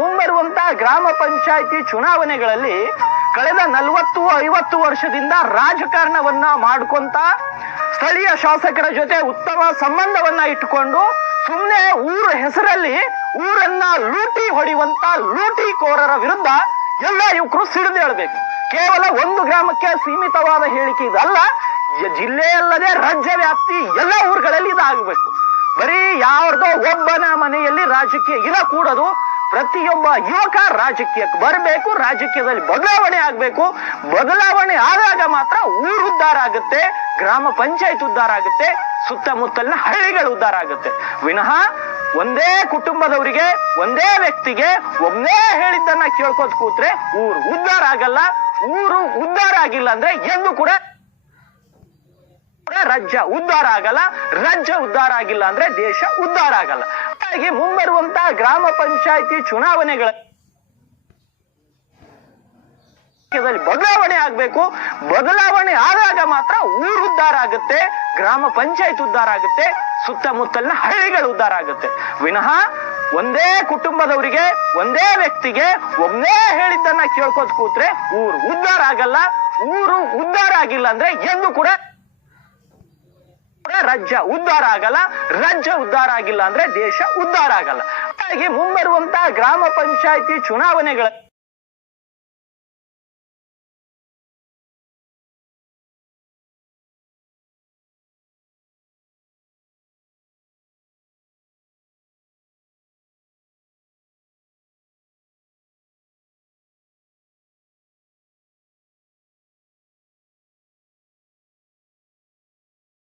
ಮುಂಬರುವಂತಹ ಗ್ರಾಮ ಪಂಚಾಯಿತಿ ಚುನಾವಣೆಗಳಲ್ಲಿ ಕಳೆದ 40-50 ವರ್ಷದಿಂದ ರಾಜಕಾರಣವನ್ನ ಮಾಡ್ಕೊಂತ ಸ್ಥಳೀಯ ಶಾಸಕರ ಜೊತೆ ಉತ್ತಮ ಸಂಬಂಧವನ್ನ ಇಟ್ಟುಕೊಂಡು ಸುಮ್ಮನೆ ಊರ ಹೆಸರಲ್ಲಿ ಊರನ್ನ ಲೂಟಿ ಹೊಡೆಯುವಂತ ಲೂಟಿಕೋರರ ವಿರುದ್ಧ ಎಲ್ಲ ಯುವಕರು ಸಿಡಿದೇಳಬೇಕು. ಕೇವಲ ಒಂದು ಗ್ರಾಮಕ್ಕೆ ಸೀಮಿತವಾದ ಹೇಳಿಕೆ ಇದಲ್ಲ, ಜಿಲ್ಲೆಯಲ್ಲದೆ ರಾಜ್ಯ ವ್ಯಾಪ್ತಿ ಎಲ್ಲ ಊರುಗಳಲ್ಲಿ ಇದಾಗಬೇಕು. ಬರೀ ಯಾವ್ದೋ ಒಬ್ಬನ ಮನೆಯಲ್ಲಿ ರಾಜಕೀಯ ಇರಕೂಡದು. ಪ್ರತಿಯೊಬ್ಬ ಯುವಕ ರಾಜಕೀಯಕ್ಕೆ ಬರಬೇಕು, ರಾಜಕೀಯದಲ್ಲಿ ಬದಲಾವಣೆ ಆಗ್ಬೇಕು. ಬದಲಾವಣೆ ಆದಾಗ ಮಾತ್ರ ಊರು ಉದ್ಧಾರ ಆಗುತ್ತೆ, ಗ್ರಾಮ ಪಂಚಾಯತ್ ಉದ್ಧಾರ ಆಗುತ್ತೆ, ಸುತ್ತಮುತ್ತಲಿನ ಹಳ್ಳಿಗಳು ಉದ್ಧಾರ ಆಗುತ್ತೆ. ವಿನಃ ಒಂದೇ ಕುಟುಂಬದವರಿಗೆ ಒಂದೇ ವ್ಯಕ್ತಿಗೆ ಒಬ್ಬನೇ ಹೇಳಿದ್ದನ್ನ ಕೇಳ್ಕೋತ ಕೂತ್ರೆ ಊರು ಉದ್ಧಾರ ಆಗಲ್ಲ. ಊರು ಉದ್ಧಾರ ಆಗಿಲ್ಲ ಅಂದ್ರೆ ಎಂದು ಕೂಡ ರಾಜ್ಯ ಉದ್ಧಾರ ಆಗಲ್ಲ. ರಾಜ್ಯ ಉದ್ಧಾರ ಆಗಿಲ್ಲ ಅಂದ್ರೆ ದೇಶ ಉದ್ಧಾರ ಆಗಲ್ಲ. ಹಾಗಾಗಿ ಮುಂಬರುವಂತಹ ಗ್ರಾಮ ಪಂಚಾಯಿತಿ ಚುನಾವಣೆಗಳ ಬದಲಾವಣೆ ಆಗ್ಬೇಕು. ಬದಲಾವಣೆ ಆದಾಗ ಮಾತ್ರ ಊರು ಉದ್ಧಾರ ಆಗುತ್ತೆ, ಗ್ರಾಮ ಪಂಚಾಯತ್ ಉದ್ಧಾರ ಆಗುತ್ತೆ, ಸುತ್ತಮುತ್ತಲಿನ ಹಳ್ಳಿಗಳು ಉದ್ಧಾರ ಆಗುತ್ತೆ. ವಿನಃ ಒಂದೇ ಕುಟುಂಬದವರಿಗೆ ಒಂದೇ ವ್ಯಕ್ತಿಗೆ ಒಬ್ಬನೇ ಹೇಳಿದ್ದನ್ನ ಕೇಳ್ಕೋತ ಕೂತ್ರೆ ಊರು ಉದ್ಧಾರ ಆಗಲ್ಲ. ಊರು ಉದ್ಧಾರ ಆಗಿಲ್ಲ ಅಂದ್ರೆ ಎಂದು ಕೂಡ ರಾಜ್ಯ ಉದ್ಧಾರ ಆಗಲ್ಲ. ರಾಜ್ಯ ಉದ್ಧಾರ ಆಗಿಲ್ಲ ಅಂದ್ರೆ ದೇಶ ಉದ್ಧಾರ ಆಗಲ್ಲ. ಹಾಗಾಗಿ ಮುಂಬರುವಂತಹ ಗ್ರಾಮ ಪಂಚಾಯಿತಿ ಚುನಾವಣೆಗಳ